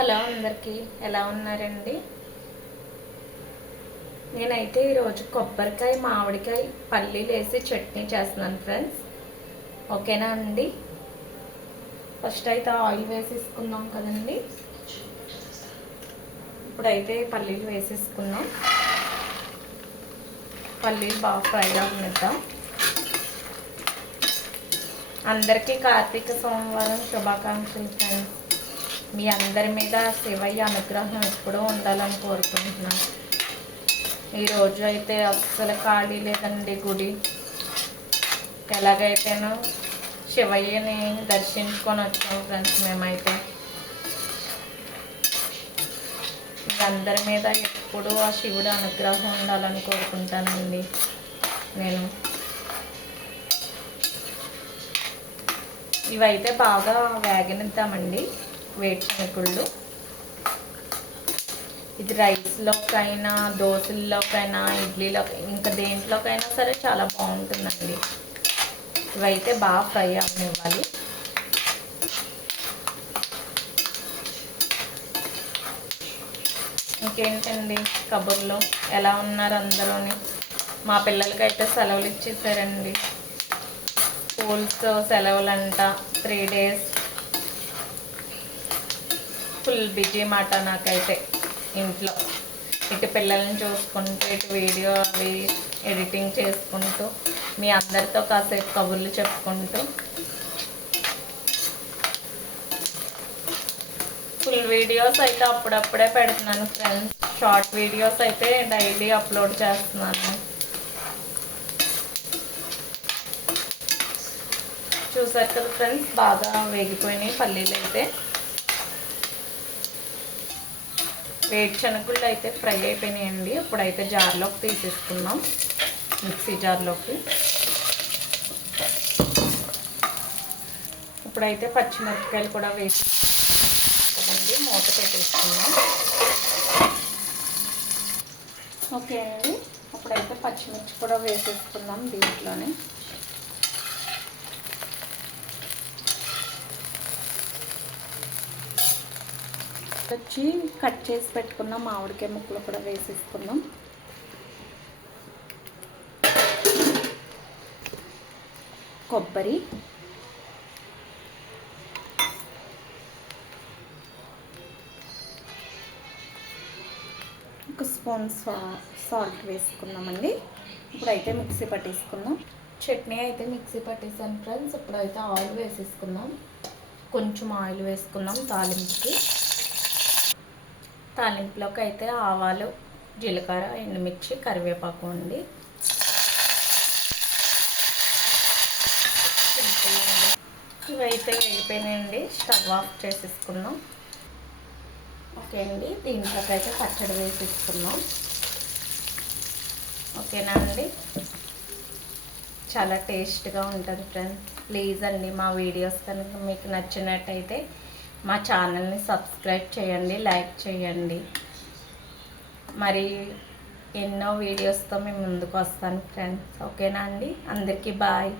Hello అందరికీ ఎలా ఉన్నారండి? నేనైతే ఈరోజు కొబ్బరికాయ మామిడికాయ పల్లీలు వేసి చట్నీ చేస్తున్నాను ఫ్రెండ్స్. ఓకేనా అండి? ఫస్ట్ అయితే ఆయిల్ వేసేసుకుందాం కదండి. ఇప్పుడైతే పల్లీలు వేసేసుకుందాం. పల్లీలు బాగా ఫ్రై అవనిద్దాం. అందరికీ కార్తీక సోమవారం శుభాకాంక్షలు ఫ్రెండ్స్. మీ అందరి మీద శివయ్య అనుగ్రహం ఎప్పుడూ ఉండాలని కోరుకుంటున్నాను. ఈరోజు అయితే అస్సలు ఖాళీ లేదండి గుడి. ఎలాగైతేనో శివయ్యని దర్శించుకొని వచ్చాము ఫ్రెండ్స్. మేమైతే మీ అందరి మీద ఎప్పుడూ ఆ శివుడు అనుగ్రహం ఉండాలని కోరుకుంటానండి. నేను ఇవైతే బాగా వేగనిద్దామండి వేరుశనగుళ్ళు. ఇది రైస్లోకైనా, దోశల్లోకైనా, ఇడ్లీలోకి, ఇంకా దేంట్లోకైనా సరే చాలా బాగుంటుందండి. ఇవైతే బాగా ఫ్రై అవ్వనివ్వాలి. ఇంకేంటండి కబుర్లు, ఎలా ఉన్నారు అందరూని? మా పిల్లలకైతే సెలవులు ఇచ్చేసారండి. స్కూల్స్ సెలవులంట 3 days. ఫుల్ బిజీ మాట నాకైతే ఇంట్లో. ఇటు పిల్లల్ని చూసుకుంటూ, ఇటు వీడియో అవి ఎడిటింగ్ చేసుకుంటూ, మీ అందరితో కాసేపు కబుర్లు చెప్పుకుంటూ, ఫుల్ వీడియోస్ అయితే అప్పుడప్పుడే పెడుతున్నాను ఫ్రెండ్స్. షార్ట్ వీడియోస్ అయితే డైలీ అప్లోడ్ చేస్తున్నాను. చూసారు కదా ఫ్రెండ్స్, బాగా వేగిపోయినాయి పల్లీలు అయితే. వేరుశనగుళ్ళు అయితే ఫ్రై అయిపోయినాయండి. ఇప్పుడైతే జార్లోకి తీసేసుకుందాం, మిక్సీ జార్లోకి. ఇప్పుడైతే పచ్చిమిరపకాయలు కూడా వేసి కదండి, మూత పెట్టేసుకుందాం. ఓకే అండి, ఇప్పుడైతే పచ్చిమిర్చి కూడా వేసేసుకుందాం దీంట్లోనే. వచ్చి కట్ చేసి పెట్టుకున్న మామిడికాయ ముక్కలు కూడా వేసేసుకుందాం. కొబ్బరి, ఒక స్పూన్ సాల్ట్ వేసుకుందామండి. ఇప్పుడైతే మిక్సీ పట్టేసుకుందాం. చట్నీ అయితే మిక్సీ పట్టేసాను ఫ్రెండ్స్. ఇప్పుడైతే ఆయిల్ వేసేసుకుందాం. కొంచెం ఆయిల్ వేసుకుందాం తాలింపుకి. తాలింపులోకి అయితే ఆవాలు, జీలకర్ర, ఎండుమిర్చి, కరివేపాకు అండి. ఇవైతే వేగిపోయినాయండి. స్టవ్ ఆఫ్ చేసేసుకుందాం. ఓకే అండి, దీంట్లోకి అయితే పచ్చడి వేసేసుకుందాం. ఓకేనా అండి? చాలా టేస్ట్గా ఉంటుంది ఫ్రెండ్స్. ప్లీజ్ అండి, మా వీడియోస్ కనుక మీకు నచ్చినట్టయితే మా ఛానల్ని సబ్స్క్రైబ్ చేయండి, లైక్ చేయండి. మరి ఎన్నో వీడియోస్తో మేము ముందుకు వస్తాను ఫ్రెండ్స్. ఓకేనా అండి? అందరికీ బాయ్.